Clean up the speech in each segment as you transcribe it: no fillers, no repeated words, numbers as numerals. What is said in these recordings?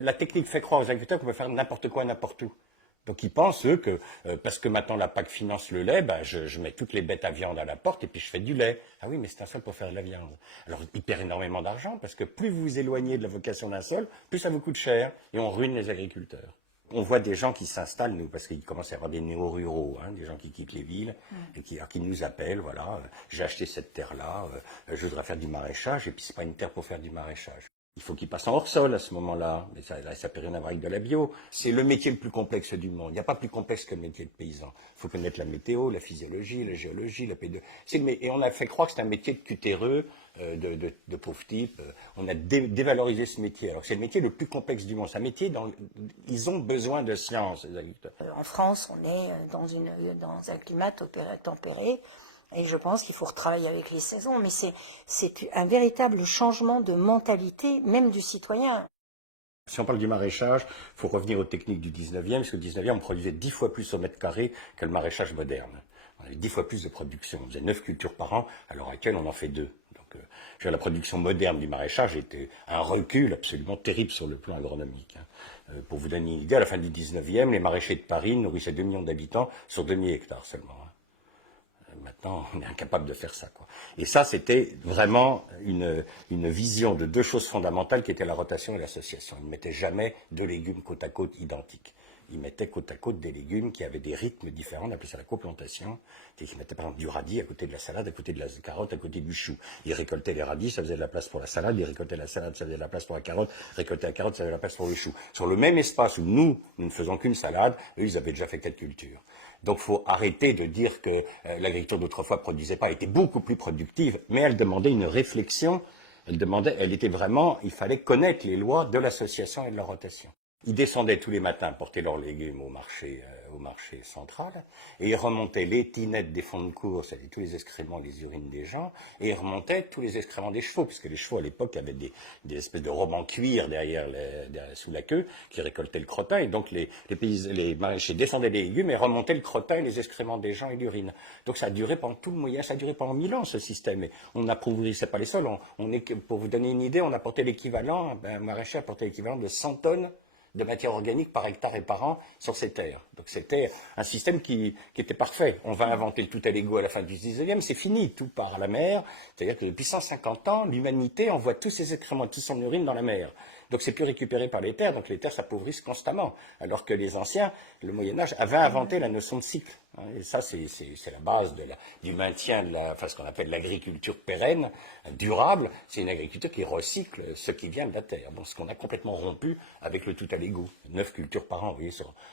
La technique fait croire aux agriculteurs qu'on peut faire n'importe quoi, n'importe où. Donc ils pensent, eux, que parce que maintenant la PAC finance le lait, ben, je mets toutes les bêtes à viande à la porte et puis je fais du lait. Ah oui, mais c'est un seul pour faire de la viande. Alors ils perdent énormément d'argent parce que plus vous vous éloignez de la vocation d'un seul, plus ça vous coûte cher et on ruine les agriculteurs. On voit des gens qui s'installent, nous, parce qu'il commence à y avoir des néo-ruraux, hein, des gens qui quittent les villes et qui nous appellent, voilà, j'ai acheté cette terre-là, je voudrais faire du maraîchage, et puis c'est pas une terre pour faire du maraîchage. Il faut qu'ils passent en hors-sol à ce moment-là, mais ça n'a rien à voir avec de la bio. C'est le métier le plus complexe du monde. Il n'y a pas plus complexe que le métier de paysan. Il faut connaître la météo, la physiologie, la géologie, la pédologie. Et on a fait croire que c'est un métier de cutéreux, de pauvres types. On a dévalorisé ce métier. Alors c'est le métier le plus complexe du monde. C'est un métier dont ils ont besoin de science, les agriculteurs. En France, on est dans un climat tempéré. Et je pense qu'il faut retravailler avec les saisons, mais c'est un véritable changement de mentalité, même du citoyen. Si on parle du maraîchage, il faut revenir aux techniques du 19e, parce que le 19e, on produisait 10 fois plus au mètre carré que le maraîchage moderne. On avait 10 fois plus de production. On faisait 9 cultures par an, à l'heure actuelle, on en fait 2. Donc, la production moderne du maraîchage était un recul absolument terrible sur le plan agronomique. Pour vous donner une idée, à la fin du 19e, les maraîchers de Paris nourrissaient 2 millions d'habitants sur 2000 hectares seulement. Maintenant, on est incapable de faire ça, quoi. Et ça, c'était vraiment une vision de deux choses fondamentales qui étaient la rotation et l'association. Ils ne mettaient jamais deux légumes côte à côte identiques. Ils mettaient côte à côte des légumes qui avaient des rythmes différents, on appelait ça la coplantation. Ils mettaient par exemple du radis à côté de la salade, à côté de la carotte, à côté du chou. Ils récoltaient les radis, ça faisait de la place pour la salade, ils récoltaient la salade, ça faisait de la place pour la carotte, récoltaient la carotte, ça faisait de la place pour le chou. Sur le même espace où nous ne faisons qu'une salade, eux, ils avaient déjà fait 4 cultures. Donc il faut arrêter de dire que l'agriculture d'autrefois ne produisait pas, elle était beaucoup plus productive, mais elle demandait une réflexion, elle était vraiment, il fallait connaître les lois de l'association et de la rotation. Ils descendaient tous les matins porter leurs légumes au marché central, et ils remontaient les tinettes des fonds de course, c'est-à-dire tous les excréments, les urines des gens, et ils remontaient tous les excréments des chevaux, parce que les chevaux à l'époque avaient des espèces de robes en cuir sous la queue, qui récoltaient le crottin, et donc les maraîchers descendaient les légumes et remontaient le crottin et les excréments des gens et l'urine. Donc ça a duré pendant tout le Moyen Âge, ça a duré pendant 1000 ans ce système, et on n'appauvrissait pas les sols, pour vous donner une idée, on apportait l'équivalent, un maraîcher apportait l'équivalent de 100 tonnes de matière organique par hectare et par an sur ces terres. Donc c'était un système qui était parfait. On va inventer le tout à l'égout à la fin du 19e, c'est fini, tout part à la mer. C'est-à-dire que depuis 150 ans, l'humanité envoie tous ses excréments, toute son urine dans la mer. Donc c'est plus récupéré par les terres, donc les terres s'appauvrissent constamment. Alors que les anciens, le Moyen-Âge, avaient inventé la notion de cycle. Et ça, c'est la base du maintien de ce qu'on appelle l'agriculture pérenne, durable. C'est une agriculture qui recycle ce qui vient de la terre. Bon, ce qu'on a complètement rompu avec le tout à l'égout. 9 cultures par an, vous voyez,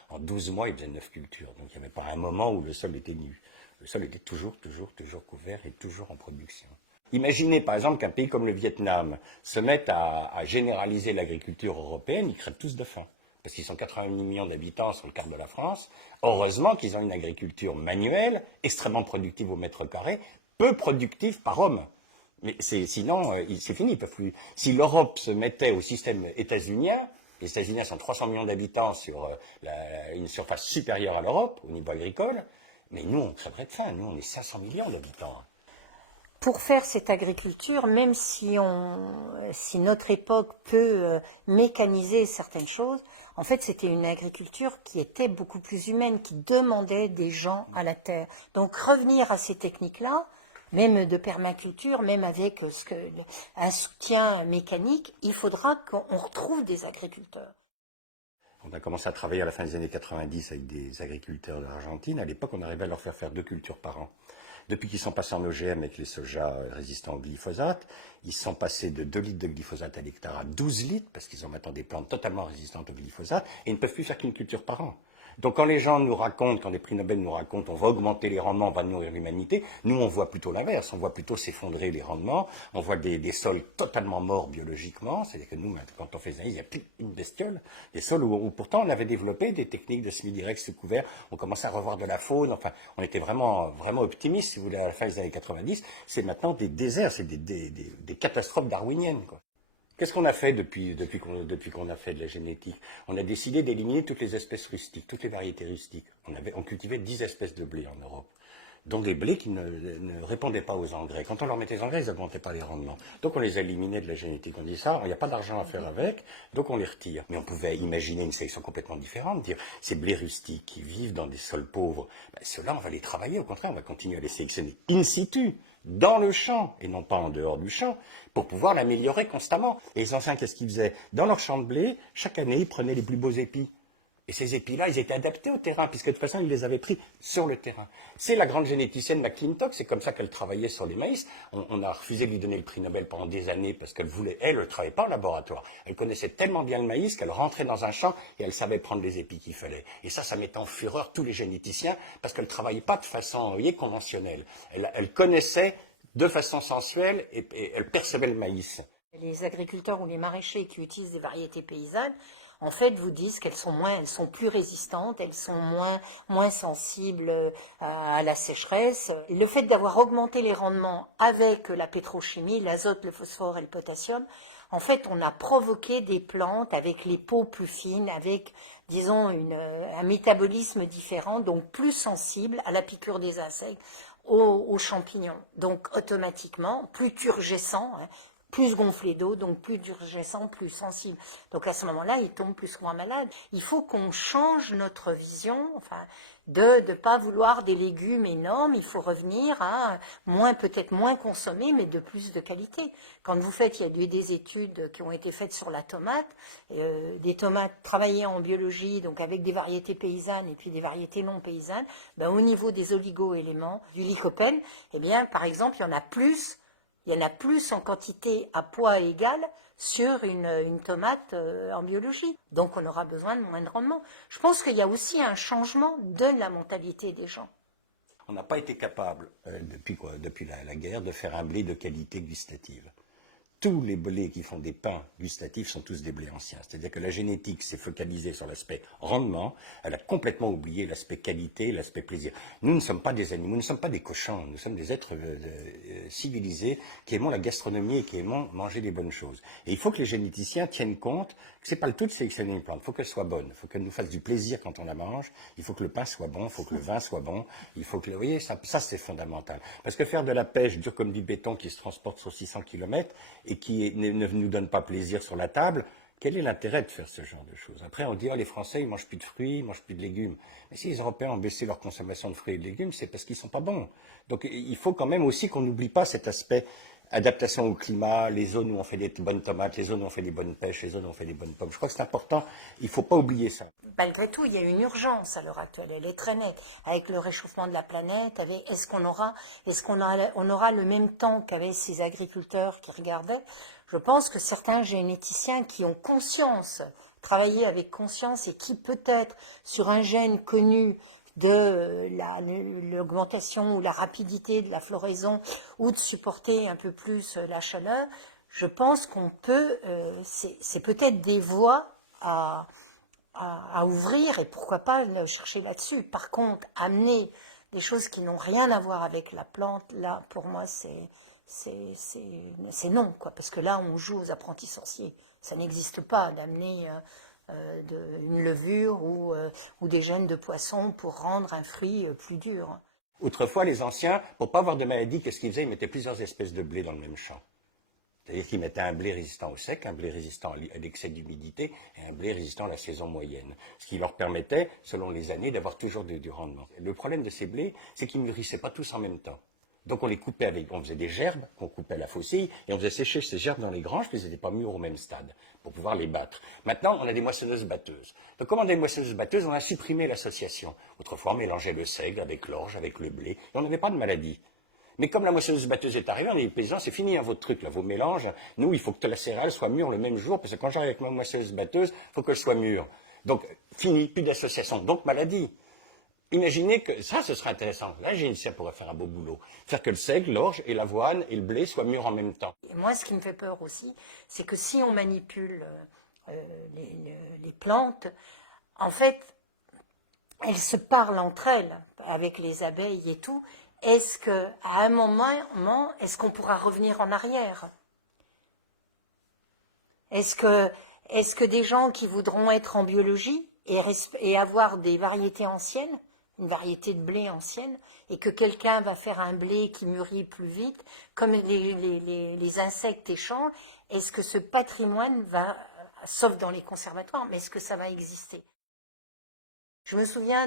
en 12 mois, ils faisaient 9 cultures. Donc il n'y avait pas un moment où le sol était nu. Le sol était toujours couvert et toujours en production. Imaginez par exemple qu'un pays comme le Vietnam se mette à généraliser l'agriculture européenne, ils crèvent tous de faim. Parce qu'ils sont 80 millions d'habitants sur le quart de la France. Heureusement qu'ils ont une agriculture manuelle, extrêmement productive au mètre carré, peu productive par homme. Mais sinon, c'est fini. Ils peuvent plus. Si l'Europe se mettait au système états-unien, les États-Unis sont 300 millions d'habitants sur une surface supérieure à l'Europe au niveau agricole, mais nous, on crèverait de faim. Nous, on est 500 millions d'habitants. Pour faire cette agriculture, même si notre époque peut mécaniser certaines choses, en fait, c'était une agriculture qui était beaucoup plus humaine, qui demandait des gens à la terre. Donc, revenir à ces techniques-là, même de permaculture, même avec un soutien mécanique, il faudra qu'on retrouve des agriculteurs. On a commencé à travailler à la fin des années 90 avec des agriculteurs d'Argentine. À l'époque, on arrivait à leur faire 2 cultures par an. Depuis qu'ils sont passés en OGM avec les sojas résistants au glyphosate, ils sont passés de 2 litres de glyphosate à l'hectare à 12 litres, parce qu'ils ont maintenant des plantes totalement résistantes au glyphosate, et ils ne peuvent plus faire qu'une culture par an. Donc quand les gens nous racontent, quand les prix Nobel nous racontent, on va augmenter les rendements, on va nourrir l'humanité, nous on voit plutôt l'inverse, on voit plutôt s'effondrer les rendements, on voit des sols totalement morts biologiquement, c'est-à-dire que nous, quand on fait ça, il n'y a plus une bestiole, des sols où pourtant on avait développé des techniques de semi-direct sous couvert, on commençait à revoir de la faune, enfin on était vraiment optimistes, si vous voulez, à la fin des années 90, c'est maintenant des déserts, c'est des catastrophes darwiniennes, quoi. Qu'est-ce qu'on a fait depuis qu'on a fait de la génétique? On a décidé d'éliminer toutes les espèces rustiques, toutes les variétés rustiques. On cultivait 10 espèces de blé en Europe. dont des blés qui ne répondaient pas aux engrais. Quand on leur mettait des engrais, ils n'augmentaient pas les rendements. Donc on les éliminait de la génétique. On dit ça, il n'y a pas d'argent à faire avec, donc on les retire. Mais on pouvait imaginer une sélection complètement différente, dire ces blés rustiques qui vivent dans des sols pauvres, ceux-là on va les travailler, au contraire, on va continuer à les sélectionner in situ, dans le champ, et non pas en dehors du champ, pour pouvoir l'améliorer constamment. Et les anciens, qu'est-ce qu'ils faisaient? Dans leur champ de blé, chaque année, ils prenaient les plus beaux épis. Et ces épis-là, ils étaient adaptés au terrain, puisque de toute façon, ils les avaient pris sur le terrain. C'est la grande généticienne McClintock, c'est comme ça qu'elle travaillait sur les maïs. On a refusé de lui donner le prix Nobel pendant des années, parce qu'elle voulait, elle ne travaillait pas en laboratoire. Elle connaissait tellement bien le maïs qu'elle rentrait dans un champ et elle savait prendre les épis qu'il fallait. Et ça mettait en fureur tous les généticiens, parce qu'elle ne travaillait pas de façon, vous voyez, conventionnelle. Elle connaissait de façon sensuelle et elle percevait le maïs. Les agriculteurs ou les maraîchers qui utilisent des variétés paysannes, en fait, vous disent qu'elles sont plus résistantes, elles sont moins sensibles à la sécheresse. Le fait d'avoir augmenté les rendements avec la pétrochimie, l'azote, le phosphore et le potassium, en fait, on a provoqué des plantes avec les peaux plus fines, avec, disons, un métabolisme différent, donc plus sensible à la piqûre des insectes, aux champignons. Donc, automatiquement, plus turgescent, hein, plus gonflé d'eau, donc plus turgescent, plus sensible. Donc à ce moment-là, ils tombent plus souvent malades. Il faut qu'on change notre vision, enfin, de ne pas vouloir des légumes énormes. Il faut revenir à peut-être moins consommer, mais de plus de qualité. Quand vous faites, il y a eu des études qui ont été faites sur la tomate, des tomates travaillées en biologie, donc avec des variétés paysannes et puis des variétés non paysannes. Au niveau des oligo-éléments, du lycopène, par exemple, il y en a plus en quantité à poids égal sur une tomate en biologie. Donc on aura besoin de moins de rendement. Je pense qu'il y a aussi un changement de la mentalité des gens. On n'a pas été capable, depuis la guerre, de faire un blé de qualité gustative. Tous les blés qui font des pains gustatifs sont tous des blés anciens. C'est-à-dire que la génétique s'est focalisée sur l'aspect rendement, elle a complètement oublié l'aspect qualité, l'aspect plaisir. Nous ne sommes pas des animaux, nous ne sommes pas des cochons, nous sommes des êtres civilisés qui aimons la gastronomie et qui aimons manger des bonnes choses. Et il faut que les généticiens tiennent compte que c'est pas le tout de sélectionner une plante, il faut qu'elle soit bonne, il faut qu'elle nous fasse du plaisir quand on la mange, il faut que le pain soit bon, il faut que le vin soit bon, il faut que, vous voyez, ça c'est fondamental. Parce que faire de la pêche dure comme du béton qui se transporte sur 600 km et qui ne nous donne pas plaisir sur la table, quel est l'intérêt de faire ce genre de choses? Après, on dit, les Français, ils mangent plus de fruits, ils mangent plus de légumes. Mais si les Européens ont baissé leur consommation de fruits et de légumes, c'est parce qu'ils sont pas bons. Donc, il faut quand même aussi qu'on n'oublie pas cet aspect adaptation au climat, les zones où on fait des bonnes tomates, les zones où on fait des bonnes pêches, les zones où on fait des bonnes pommes. Je crois que c'est important, il ne faut pas oublier ça. Malgré tout, il y a une urgence à l'heure actuelle, elle est très nette. Avec le réchauffement de la planète, est-ce qu'on aura le même temps qu'avaient ces agriculteurs qui regardaient? Je pense que certains généticiens qui ont conscience, travaillé avec conscience et qui peut-être sur un gène connu de l'augmentation ou la rapidité de la floraison ou de supporter un peu plus la chaleur, je pense qu'on peut, c'est peut-être des voies à ouvrir et pourquoi pas le chercher là-dessus. Par contre, amener des choses qui n'ont rien à voir avec la plante, là, pour moi, c'est non, quoi, parce que là, on joue aux apprentis sorciers. Ça n'existe pas d'amener une levure ou des gènes de poisson pour rendre un fruit plus dur. Autrefois, les anciens, pour ne pas avoir de maladie, qu'est-ce qu'ils faisaient? Ils mettaient plusieurs espèces de blé dans le même champ. C'est-à-dire qu'ils mettaient un blé résistant au sec, un blé résistant à l'excès d'humidité et un blé résistant à la saison moyenne. Ce qui leur permettait, selon les années, d'avoir toujours du rendement. Le problème de ces blés, c'est qu'ils ne mûrissaient pas tous en même temps. Donc on les coupait on faisait des gerbes qu'on coupait à la faucille et on faisait sécher ces gerbes dans les granges, puis ils n'étaient pas mûrs au même stade pour pouvoir les battre. Maintenant, on a des moissonneuses batteuses. Donc comme on a des moissonneuses batteuses, on a supprimé l'association. Autrefois, on mélangeait le seigle avec l'orge, avec le blé, et on n'avait pas de maladie. Mais comme la moissonneuse batteuse est arrivée, on a dit, paysans, c'est fini votre truc, là, vos mélanges. Nous, il faut que la céréale soit mûre le même jour, parce que quand j'arrive avec ma moissonneuse batteuse, il faut qu'elle soit mûre. Donc, fini, plus d'association, donc maladie. Imaginez que, ça, ce serait intéressant. Là, généticien pourrait faire un beau boulot. Faire que le seigle, l'orge et l'avoine et le blé soient mûrs en même temps. Et moi, ce qui me fait peur aussi, c'est que si on manipule les plantes, en fait, elles se parlent entre elles, avec les abeilles et tout. Est-ce qu'à un moment, est-ce qu'on pourra revenir en arrière? Est-ce que des gens qui voudront être en biologie et avoir des variétés anciennes une variété de blé ancienne, et que quelqu'un va faire un blé qui mûrit plus vite, comme les insectes échangent, est-ce que ce patrimoine va, sauf dans les conservatoires, mais est-ce que ça va exister? Je me souviens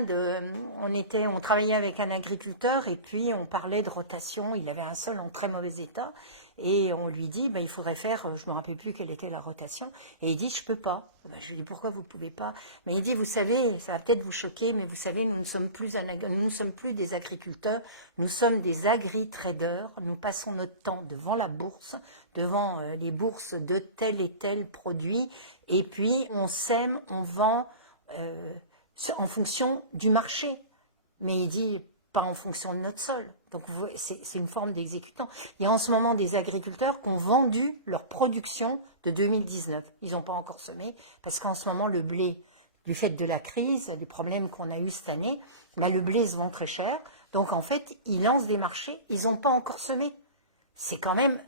on travaillait avec un agriculteur et puis on parlait de rotation. Il avait un sol en très mauvais état et on lui dit, il faudrait faire, je me rappelle plus quelle était la rotation. Et il dit, je peux pas. Je lui dis, pourquoi vous pouvez pas? Mais il dit, vous savez, ça va peut-être vous choquer, mais vous savez, nous ne sommes plus des agriculteurs, nous sommes des agri-traders. Nous passons notre temps devant la bourse, devant les bourses de tel et tel produit, et puis on sème, on vend. En fonction du marché, mais il dit pas en fonction de notre sol. Donc c'est une forme d'exécutant. Il y a en ce moment des agriculteurs qui ont vendu leur production de 2019. Ils n'ont pas encore semé parce qu'en ce moment le blé, du fait de la crise, des problèmes qu'on a eu cette année, le blé se vend très cher. Donc en fait, ils lancent des marchés, ils n'ont pas encore semé. C'est quand même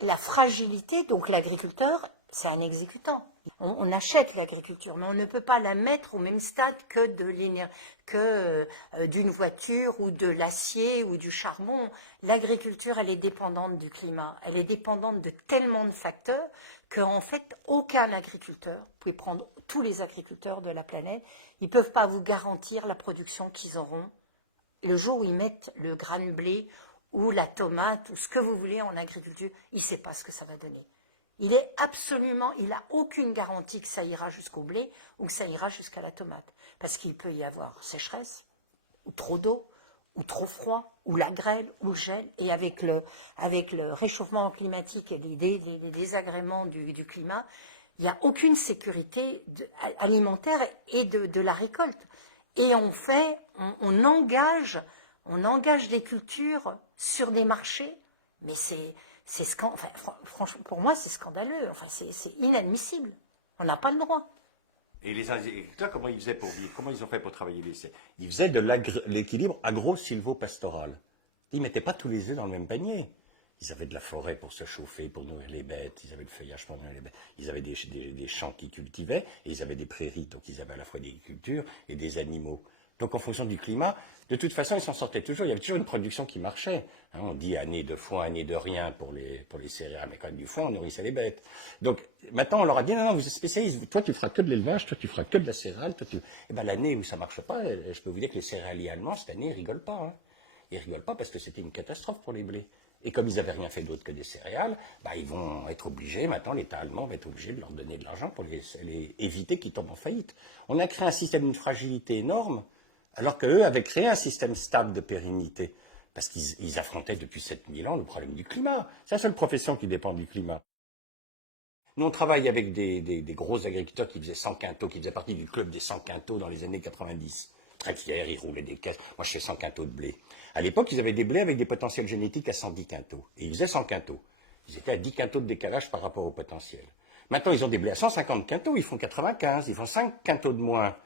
la fragilité. Donc l'agriculteur, c'est un exécutant. On achète l'agriculture, mais on ne peut pas la mettre au même stade que d'une voiture ou de l'acier ou du charbon. L'agriculture, elle est dépendante du climat. Elle est dépendante de tellement de facteurs qu'en fait, aucun agriculteur, vous pouvez prendre tous les agriculteurs de la planète, ils ne peuvent pas vous garantir la production qu'ils auront. Et le jour où ils mettent le grain de blé ou la tomate ou ce que vous voulez en agriculture, il ne sait pas ce que ça va donner. Il n'a aucune garantie que ça ira jusqu'au blé ou que ça ira jusqu'à la tomate. Parce qu'il peut y avoir sécheresse, ou trop d'eau, ou trop froid, ou la grêle, ou le gel. Et avec le réchauffement climatique et les désagréments du climat, il n'y a aucune sécurité alimentaire et de la récolte. Et on engage des cultures sur des marchés, mais franchement, pour moi, c'est scandaleux. C'est inadmissible. On n'a pas le droit. Et les agriculteurs, comment ils faisaient pour vivre? Comment ils ont fait pour travailler les serres? Ils faisaient de l'équilibre agro-silvo-pastoral. Ils ne mettaient pas tous les œufs dans le même panier. Ils avaient de la forêt pour se chauffer, pour nourrir les bêtes. Ils avaient le feuillage pour nourrir les bêtes. Ils avaient des champs qu'ils cultivaient. Et ils avaient des prairies. Donc ils avaient à la fois des cultures et des animaux. Donc en fonction du climat, de toute façon, ils s'en sortaient toujours. Il y avait toujours une production qui marchait. On dit année de foin, année de rien pour les céréales, mais quand même du foin, on nourrissait les bêtes. Donc maintenant, on leur a dit non, vous êtes spécialiste. Toi, tu feras que de l'élevage, toi, tu feras que de la céréale. L'année où ça marche pas, je peux vous dire que les céréaliers allemands cette année, ils rigolent pas. Hein. Ils rigolent pas parce que c'était une catastrophe pour les blés. Et comme ils n'avaient rien fait d'autre que des céréales, ils vont être obligés, maintenant l'État allemand va être obligé de leur donner de l'argent pour les éviter qu'ils tombent en faillite. On a créé un système de fragilité énorme, alors qu'eux avaient créé un système stable de pérennité, parce qu'ils affrontaient depuis 7000 ans le problème du climat. C'est la seule profession qui dépend du climat. Nous, on travaille avec des gros agriculteurs qui faisaient 100 quintaux, qui faisaient partie du club des 100 quintaux dans les années 90. Très fiers, ils roulaient des caisses. Moi, je fais 100 quintaux de blé. À l'époque, ils avaient des blés avec des potentiels génétiques à 110 quintaux. Et ils faisaient 100 quintaux. Ils étaient à 10 quintaux de décalage par rapport au potentiel. Maintenant, ils ont des blés à 150 quintaux, ils font 95, ils font 5 quintaux de moins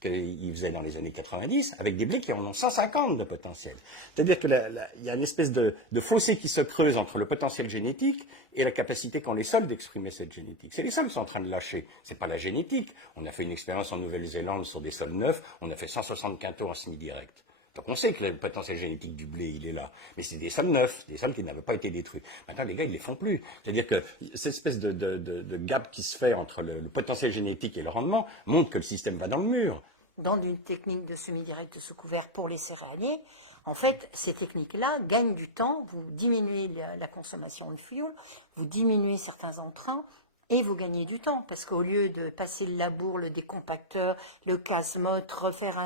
qu'ils faisaient dans les années 90, avec des blés qui en ont 150 de potentiel. C'est-à-dire qu'il y a une espèce de fossé qui se creuse entre le potentiel génétique et la capacité qu'ont les sols d'exprimer cette génétique. C'est les sols qui sont en train de lâcher, c'est pas la génétique. On a fait une expérience en Nouvelle-Zélande sur des sols neufs, on a fait 160 quintaux en semi-direct. Donc on sait que le potentiel génétique du blé, il est là. Mais c'est des sols neufs, des sols qui n'avaient pas été détruits. Maintenant, les gars, ils ne les font plus. C'est-à-dire que cette espèce de gap qui se fait entre le potentiel génétique et le rendement montre que le système va dans le mur. Dans une technique de semi-direct sous couvert pour les céréaliers, en fait, ces techniques-là gagnent du temps. Vous diminuez la consommation de fuel, vous diminuez certains entrants, et vous gagnez du temps, parce qu'au lieu de passer le labour, le décompacteur, le casse-motte, refaire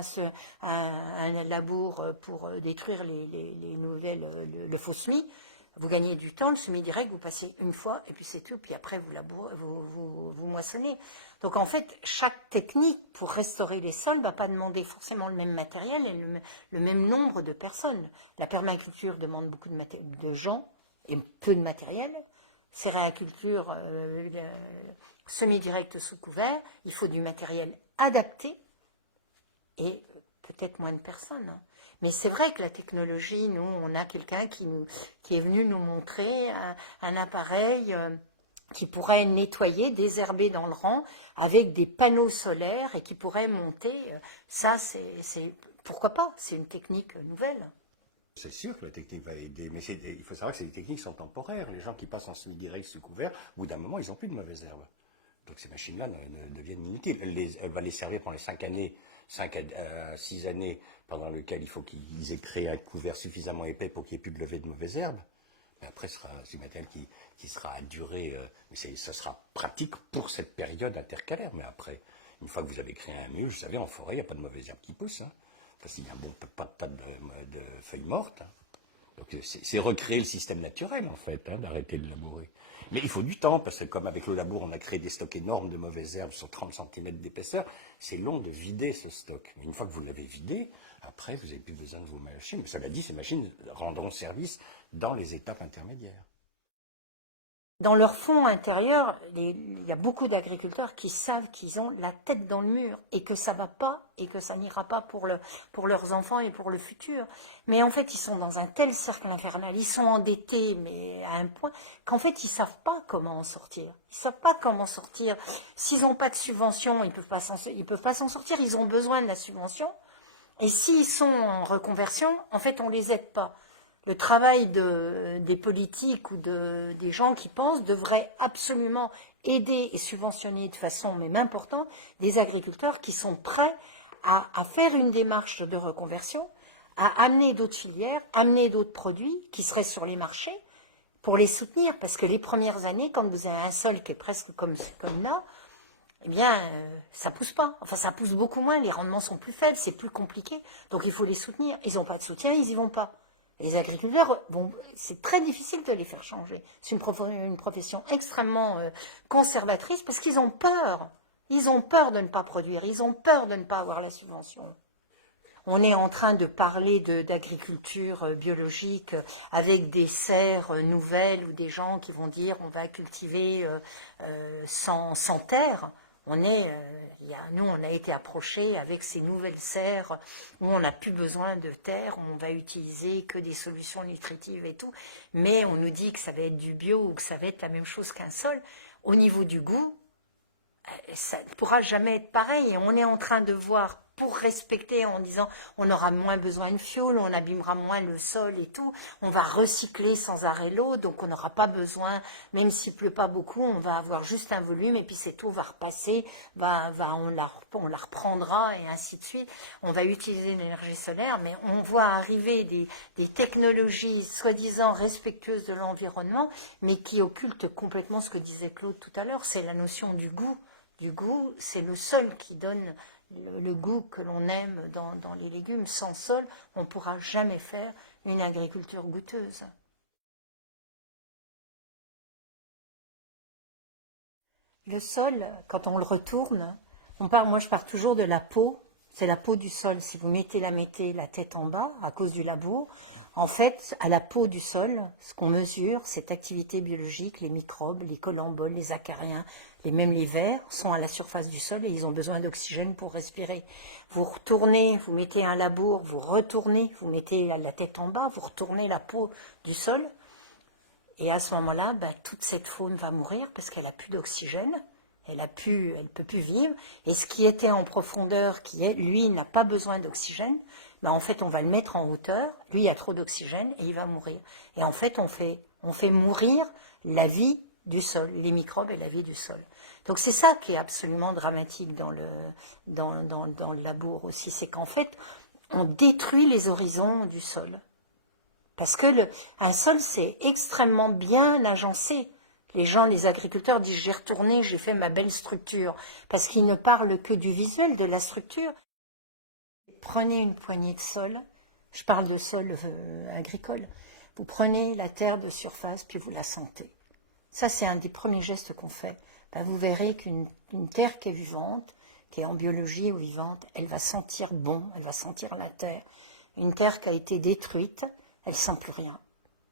un labour pour détruire le faux semis, vous gagnez du temps. Le semi-direct, vous passez une fois, et puis c'est tout, puis après vous labourez, vous moissonnez. Donc en fait, chaque technique pour restaurer les sols ne va pas demander forcément le même matériel et le même nombre de personnes. La permaculture demande beaucoup de gens et peu de matériel. Céréaculture, semi-direct sous couvert, il faut du matériel adapté et peut-être moins de personnes. Mais c'est vrai que la technologie, nous, on a quelqu'un qui est venu nous montrer un appareil qui pourrait nettoyer, désherber dans le rang avec des panneaux solaires et qui pourrait monter. Ça, c'est pourquoi pas? C'est une technique nouvelle. C'est sûr que la technique va aider, mais il faut savoir que ces techniques sont temporaires. Les gens qui passent en semi-direct sous couvert, au bout d'un moment, ils n'ont plus de mauvaises herbes. Donc ces machines-là deviennent inutiles. Elle va les servir pendant les 5 années, 5 à 6 années, pendant lesquelles il faut qu'ils aient créé un couvert suffisamment épais pour qu'il n'y ait plus de levée de mauvaises herbes. Mais après, c'est une matériel qui sera à durée, mais ça sera pratique pour cette période intercalaire. Mais après, une fois que vous avez créé un mur, vous savez, en forêt, il n'y a pas de mauvaises herbes qui poussent. Hein. Parce qu'il y a un bon pas de feuilles mortes. Hein. Donc c'est recréer le système naturel, en fait, hein, d'arrêter de labourer. Mais il faut du temps, parce que comme avec le labour, on a créé des stocks énormes de mauvaises herbes sur 30 cm d'épaisseur, c'est long de vider ce stock. Mais une fois que vous l'avez vidé, après, vous n'avez plus besoin de vos machines. Mais cela dit, ces machines rendront service dans les étapes intermédiaires. Dans leur fond intérieur, il y a beaucoup d'agriculteurs qui savent qu'ils ont la tête dans le mur et que ça va pas et que ça n'ira pas pour leurs enfants et pour le futur. Mais en fait, ils sont dans un tel cercle infernal, ils sont endettés, mais à un point qu'en fait, ils savent pas comment en sortir. Ils savent pas comment sortir. S'ils n'ont pas de subvention, ils peuvent pas s'en sortir. Ils ont besoin de la subvention. Et s'ils sont en reconversion, en fait, on les aide pas. Le travail des politiques ou des gens qui pensent devrait absolument aider et subventionner de façon même importante des agriculteurs qui sont prêts à faire une démarche de reconversion, à amener d'autres filières, amener d'autres produits qui seraient sur les marchés pour les soutenir. Parce que les premières années, quand vous avez un sol qui est presque comme là, eh bien, ça pousse pas. Enfin, ça pousse beaucoup moins, les rendements sont plus faibles, c'est plus compliqué. Donc il faut les soutenir. Ils n'ont pas de soutien, ils y vont pas. Les agriculteurs, c'est très difficile de les faire changer. C'est une profession extrêmement conservatrice parce qu'ils ont peur. Ils ont peur de ne pas produire. Ils ont peur de ne pas avoir la subvention. On est en train de parler d'agriculture biologique avec des serres nouvelles ou des gens qui vont dire on va cultiver sans terre. Nous, on a été approchés avec ces nouvelles serres où on n'a plus besoin de terre, où on va utiliser que des solutions nutritives et tout, mais on nous dit que ça va être du bio ou que ça va être la même chose qu'un sol. Au niveau du goût, ça ne pourra jamais être pareil. Et on est en train de voir, pour respecter, en disant on aura moins besoin de fioul, on abîmera moins le sol et tout, on va recycler sans arrêt l'eau, donc on n'aura pas besoin, même s'il pleut pas beaucoup, on va avoir juste un volume et puis c'est tout, va repasser, on la reprendra et ainsi de suite. On va utiliser l'énergie solaire, mais on voit arriver des technologies soi-disant respectueuses de l'environnement, mais qui occultent complètement ce que disait Claude tout à l'heure, c'est la notion du goût. Du goût, c'est le sol qui donne le goût que l'on aime dans les légumes. Sans sol, on ne pourra jamais faire une agriculture goûteuse. Le sol, quand on le retourne, moi je pars toujours de la peau, c'est la peau du sol. Si vous mettez la tête en bas à cause du labour, en fait, à la peau du sol, ce qu'on mesure, cette activité biologique, les microbes, les collemboles, les acariens, même les vers, sont à la surface du sol et ils ont besoin d'oxygène pour respirer. Vous retournez, vous mettez un labour, vous retournez, vous mettez la tête en bas, vous retournez la peau du sol, et à ce moment-là, toute cette faune va mourir parce qu'elle n'a plus d'oxygène, elle peut plus vivre, et ce qui était en profondeur, lui, n'a pas besoin d'oxygène, en fait, on va le mettre en hauteur, lui, il a trop d'oxygène, et il va mourir. Et en fait, on fait mourir la vie du sol, les microbes et la vie du sol. Donc c'est ça qui est absolument dramatique dans le labour aussi, c'est qu'en fait, on détruit les horizons du sol. Parce que un sol, c'est extrêmement bien agencé. Les agriculteurs disent, j'ai retourné, j'ai fait ma belle structure. Parce qu'ils ne parlent que du visuel, de la structure. Prenez une poignée de sol, je parle de sol agricole, vous prenez la terre de surface, puis vous la sentez. Ça, c'est un des premiers gestes qu'on fait. Vous verrez qu'une terre qui est vivante, qui est en biologie ou vivante, elle va sentir bon, elle va sentir la terre. Une terre qui a été détruite, elle ne sent plus rien.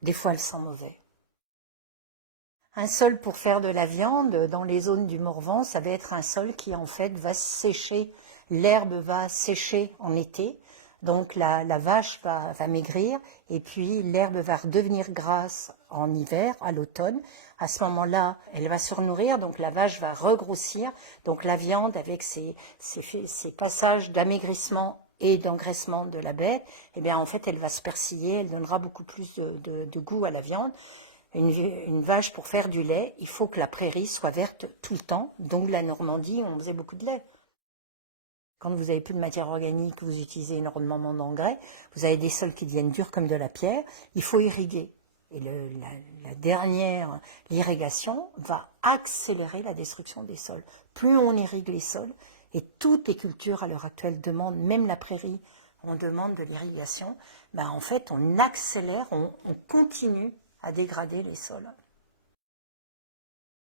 Des fois, elle sent mauvais. Un sol pour faire de la viande, dans les zones du Morvan, ça va être un sol qui, en fait, va sécher. L'herbe va sécher en été, donc la vache va maigrir, et puis l'herbe va redevenir grasse en hiver, à l'automne. À ce moment-là, elle va se nourrir, donc la vache va regrossir. Donc la viande, avec ses passages d'amaigrissement et d'engraissement de la bête, eh bien en fait elle va se persiller, elle donnera beaucoup plus de goût à la viande. Une vache, pour faire du lait, il faut que la prairie soit verte tout le temps. Donc la Normandie, on faisait beaucoup de lait. Quand vous avez plus de matière organique, vous utilisez énormément d'engrais, vous avez des sols qui deviennent durs comme de la pierre, il faut irriguer. Et la dernière, l'irrigation, va accélérer la destruction des sols. Plus on irrigue les sols, et toutes les cultures à l'heure actuelle demandent, même la prairie, on demande de l'irrigation, ben en fait on accélère, on continue à dégrader les sols.